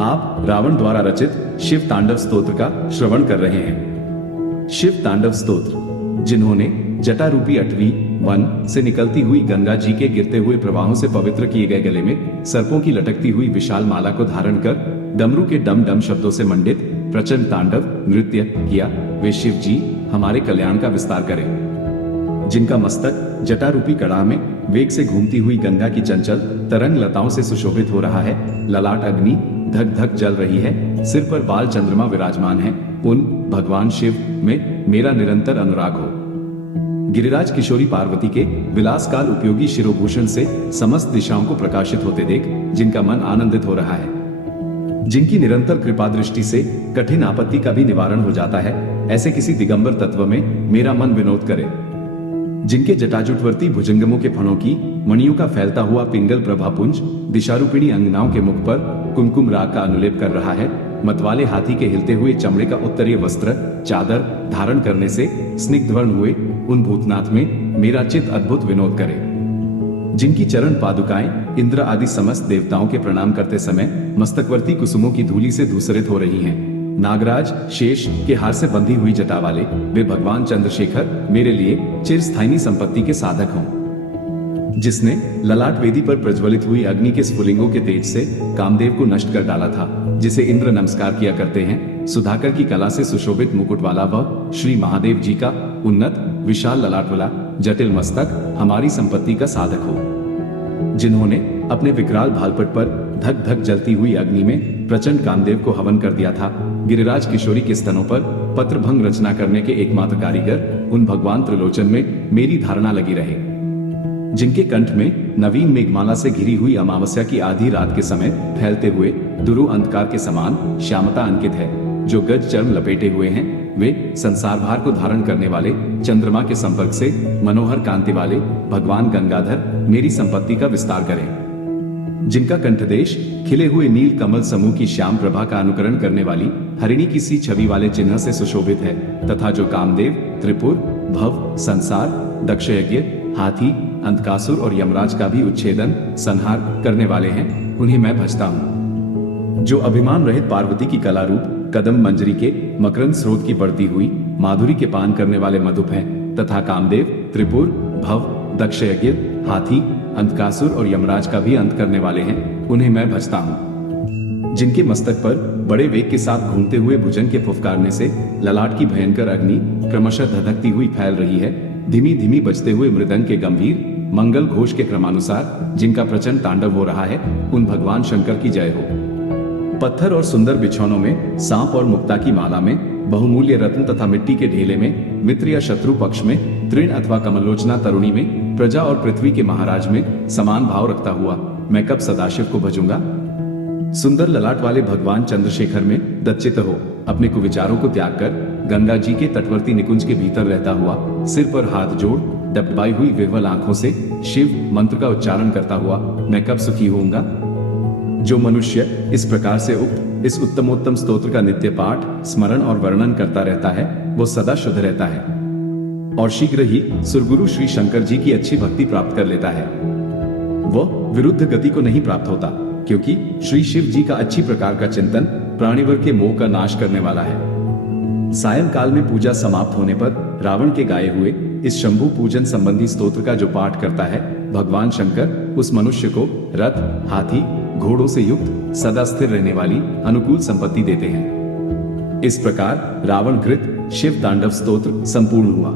आप रावण द्वारा रचित शिव तांडव स्तोत्र का श्रवण कर रहे हैं। शिव तांडव स्तोत्र, जिन्होंने जटा रूपी 8वीं वन से निकलती हुई गंगा जी के गिरते हुए प्रवाहों से पवित्र किए गए गले में सर्पों की लटकती हुई विशाल माला को धारण कर डमरू के डम डम शब्दों से मंडित प्रचंड तांडव नृत्य किया, वे शिव जी हमारे कल्याण का विस्तार करें। जिनका मस्तक जटा रूपी कड़ा में वेग से घूमती हुई गंगा की चंचल तरंग लताओं से सुशोभित हो रहा है, ललाट अग्नि धक धक जल रही है, सिर पर बाल चंद्रमा विराजमान है, उन भगवान शिव में मेरा निरंतर अनुराग हो। गिरिराज किशोरी पार्वती के विलास काल उपयोगी शिरोभूषण से समस्त दिशाओं को प्रकाशित होते देख जिनका मन आनंदित हो रहा है, जिनकी निरंतर कृपा दृष्टि से कठिन आपत्ति का भी निवारण हो जाता है, ऐसे किसी दिगंबर तत्व में मेरा मन विनोद करे। जिनके जटाजुटवर्ती भुजंगमों के फणों की मणियों का फैलता हुआ पिंगल प्रभापुंज दिशारूपिणी अंगनाओं के मुख पर कुमकुम राग का अनुलेप कर रहा है, मतवाले हाथी के हिलते हुए चमड़े का उत्तरीय वस्त्र चादर धारण करने से स्निग्धवर्ण हुए उन भूतनाथ में मेरा चित्त अद्भुत विनोद करे। जिनकी चरण पादुकाएं इंद्र आदि समस्त देवताओं के प्रणाम करते समय मस्तकवर्ती कुसुमों की धूलि से धूसरित हो रही हैं। नागराज शेष के हार से बंधी हुई जटा वाले वे भगवान चंद्रशेखर मेरे लिए चिरस्थायी संपत्ति के साधक हों। जिसने ललाट वेदी पर प्रज्वलित हुई अग्नि के स्फुलिंगों के तेज से कामदेव को नष्ट कर डाला था, जिसे इंद्र नमस्कार किया करते हैं, सुधाकर की कला से सुशोभित मुकुट वाला वह श्री महादेव जी का उन्नत विशाल ललाट वाला जटिल मस्तक हमारी संपत्ति का साधक हो। जिन्होंने अपने विकराल भालपट पर धक धक जलती हुई अग्नि में प्रचंड कामदेव को हवन कर दिया था, गिरिराज किशोरी के स्तनों पर पत्रभंग रचना करने के एकमात्र कारीगर उन भगवान त्रिलोचन में मेरी धारणा लगी रहे। जिनके कंठ में नवीन मेघमाला से घिरी हुई अमावस्या की आधी रात के समय फैलते हुए दुरु अंधकार के समान श्यामता अंकित है, जो गज चर्म लपेटे हुए हैं, वे संसार भार को धारण करने वाले चंद्रमा के संपर्क से मनोहर कांति वाले भगवान गंगाधर मेरी संपत्ति का विस्तार करें। जिनका कंठदेश खिले हुए नील कमल समूह की श्याम प्रभा का अनुकरण करने वाली हरिणी की सी छवि वाले चिन्ह से सुशोभित है, तथा जो कामदेव त्रिपुर भव संसार दक्षयज्ञ हाथी अंधकासुर और यमराज का भी उच्छेदन संहार करने वाले हैं, उन्हें मैं भजता हूँ। जो अभिमान रहित पार्वती की कला रूप कदम मंजरी के मकरंद स्रोत की बढ़ती हुई माधुरी के पान करने वाले मधुप हैं, तथा कामदेव त्रिपुर भव दक्षयज्ञ हाथी अंधकासुर और यमराज का भी अंत करने वाले हैं, उन्हें मैं भजता हूँ। जिनके मस्तक पर बड़े वेग के साथ घूमते हुए भुजंग के फुफकारने से ललाट की भयंकर अग्नि क्रमशः धधकती हुई फैल रही है, धीमी धीमी बजते हुए मृदंग के गंभीर मंगल घोष के क्रमानुसार जिनका प्रचंड तांडव हो रहा है, उन भगवान शंकर की जय हो। पत्थर और सुंदर बिछौनों में सांप और मुक्ता की माला में बहुमूल्य रत्न तथा मिट्टी के ढेले में मित्र या शत्रु पक्ष में तृण अथवा कमलोचना तरुणी में प्रजा और पृथ्वी के महाराज में समान भाव रखता हुआ मैं कब सदाशिव को भजूंगा। सुंदर ललाट वाले भगवान चंद्रशेखर में दच्चित हो अपने कुविचारों को त्याग कर गंगा जी के तटवर्ती निकुंज के भीतर रहता हुआ सिर पर हाथ जोड़ डबडबाई हुई विह्वल आंखों से शिव मंत्र का उच्चारण करता हुआ मैं कब सुखी होऊंगा। जो मनुष्य इस प्रकार से उक्त इस उत्तमोत्तम स्तोत्र का नित्य पाठ स्मरण और वर्णन करता रहता है, वो सदा शुद्ध रहता है और शीघ्र ही सुरगुरु श्री शंकर जी की अच्छी भक्ति प्राप्त कर लेता है। वह विरुद्ध गति को नहीं प्राप्त होता, क्योंकि श्री शिव जी का अच्छी प्रकार का चिंतन प्राणीवर के मोह का नाश करने वाला है। सायंकाल में पूजा समाप्त होने पर रावण के गाये हुए इस शंभु पूजन संबंधी स्तोत्र का जो पाठ करता है, भगवान शंकर उस मनुष्य को रथ हाथी घोड़ों से युक्त सदा स्थिर रहने वाली अनुकूल संपत्ति देते हैं। इस प्रकार रावण कृत शिव तांडव स्तोत्र संपूर्ण हुआ।